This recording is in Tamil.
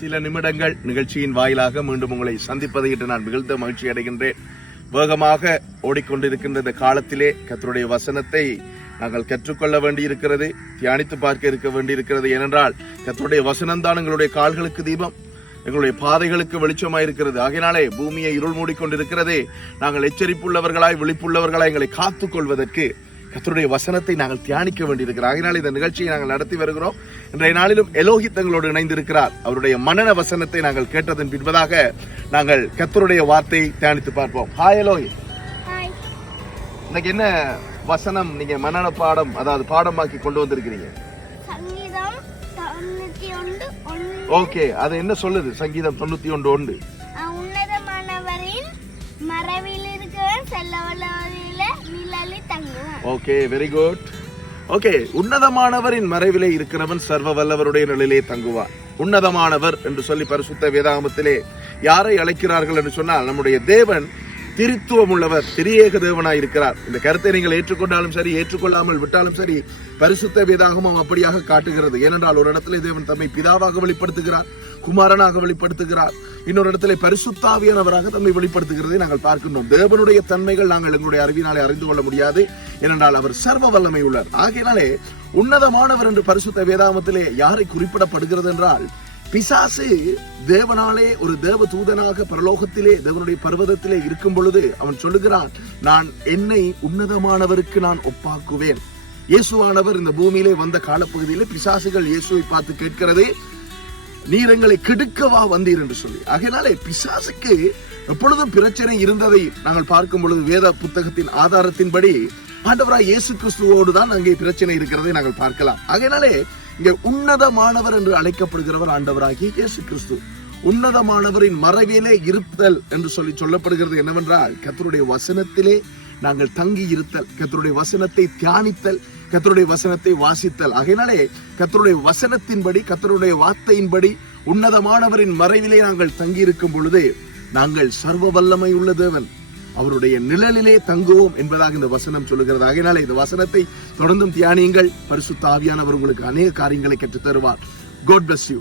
சில நிமிடங்கள் நிகழ்ச்சியின் வாயிலாக மீண்டும் உங்களை சந்திப்பதை இட்டு நான் மிகுந்த மகிழ்ச்சி அடைகின்றேன். வேகமாக ஓடிக்கொண்டிருக்கின்ற இந்த காலத்திலே கர்த்தருடைய வசனத்தை நாங்கள் கற்றுக்கொள்ள வேண்டியிருக்கிறது, தியானித்து பார்க்க இருக்க வேண்டியிருக்கிறது. ஏனென்றால் கர்த்தருடைய வசனம்தான் எங்களுடைய கால்களுக்கு தீபம், எங்களுடைய பாதைகளுக்கு வெளிச்சமாயிருக்கிறது. ஆகையினாலே பூமியை இருள் மூடிக்கொண்டிருக்கிறதே, நாங்கள் எச்சரிப்புள்ளவர்களாய் விழிப்புள்ளவர்களாய் எங்களை காத்துக் கொள்வதற்கு கர்த்தருடைய வசனத்தை நாங்கள் தியானிக்க வேண்டியிருக்கிறார். ஆகையினால் இந்த நிகழ்ச்சியை நாங்கள் நடத்தி வருகிறோம். இன்றைய நாளிலும் எலோஹி தங்களோடு இணைந்திருக்கிறார். அவருடைய மனன வசனத்தை நாங்கள் கேட்டதன் பின்பதாக நாங்கள் கர்த்தருடைய வார்த்தையை தியானித்து பார்ப்போம். ஹாய் எலோஹி. இன்னைக்கு என்ன வசனம் நீங்க மனன பாடம், அதாவது பாடமாக்கி கொண்டு வந்திருக்கிறீங்க? சங்கீதம் 91:1. ஓகே, அது என்ன சொல்லுது? சங்கீதம் 91:1. உன்னதமானவரின் மறைவில் இருக்கிறவன் செல்லவல்லவரிலே நிழலில் தங்குவான். Okay, very good. ஓகே, உன்னதமானவரின் மறைவிலே இருக்கிறவன் சர்வ வல்லவருடைய நிழலிலே தங்குவான். உன்னதமானவர் என்று சொல்லி பரிசுத்த வேதாகமத்திலே யாரை அழைக்கிறார்கள் என்று சொன்னால், நம்முடைய தேவன் திரித்துவம் உள்ளவர், திரியேக தேவனாய் இருக்கிறார். இந்த கருத்தை நீங்கள் ஏற்றுக்கொண்டாலும் சரி, ஏற்றுக்கொள்ளாமல் விட்டாலும் சரி, பரிசுத்த வேதாகமம் அப்படியாக காட்டுகிறது. ஏனென்றால் ஒரு இடத்துல தேவன் தம்மை பிதாவாக வெளிப்படுத்துகிறார், குமாரனாக வெளிப்படுத்துகிறார், இன்னொரு இடத்துல பரிசுத்தாவியானவராக தம்மை வெளிப்படுத்துகிறதை நாங்கள் பார்க்கின்றோம். தேவனுடைய தன்மைகள் நாங்கள் எங்களுடைய அறிவினாலே அறிந்து கொள்ள முடியாது. ஏனென்றால் அவர் சர்வ வல்லமை உள்ளார். ஆகையினாலே உன்னதமானவர் என்று பரிசுத்த வேதாகமத்திலே யாரை குறிப்பிடப்படுகிறது என்றால், பிசாசு தேவனாலே ஒரு தேவ தூதனாக பரலோகத்திலே தேவனுடைய பர்வதத்திலே இருக்கும் பொழுது அவன் சொல்லுகிறான், நான் என்னை உன்னதமானவருக்கு நான் ஒப்பாக்குவேன். இயேசுவானவர் இந்த பூமியிலே வந்த காலப்பகுதியிலே பிசாசுகள் இயேசுவை பார்த்து கேட்கிறது, நீர் எங்களை கெடுக்கவா வந்தீர் என்று சொல்லி. ஆகையினாலே பிசாசுக்கு எப்பொழுதும் பிரச்சனை இருந்ததை நாங்கள் பார்க்கும் பொழுது வேத புத்தகத்தின் ஆதாரத்தின்படி ஆண்டவராய் இயேசு கிறிஸ்துவோடு தான் அங்கே பிரச்சனை இருக்கிறதை நாங்கள் பார்க்கலாம். ஆகையினாலே இங்கே உன்னதமானவர் என்று அழைக்கப்படுகிறவர் ஆண்டவராகிய இயேசு கிறிஸ்து. உன்னதமானவரின் மறைவிலே இருத்தல் என்று சொல்லி சொல்லப்படுகிறது என்னவென்றால், கர்த்தருடைய வசனத்திலே நாங்கள் தங்கி இருத்தல், கர்த்தருடைய வசனத்தை தியானித்தல், கர்த்தருடைய வசனத்தை வாசித்தல். ஆகையினாலே கர்த்தருடைய வசனத்தின்படி, கர்த்தருடைய வார்த்தையின்படி உன்னதமானவரின் மறைவிலே நாங்கள் தங்கி இருக்கும் பொழுது நாங்கள் சர்வ வல்லமை உள்ள தேவன் அவருடைய நிழலிலே தங்குவோம் என்பதாக இந்த வசனம் சொல்லுகிறது. ஆகையினாலே இந்த வசனத்தை தொடர்ந்தும் தியானியுங்கள். பரிசுத்த ஆவியானவர் உங்களுக்கு அநேக காரியங்களை கற்றுத் தருவார். God bless you.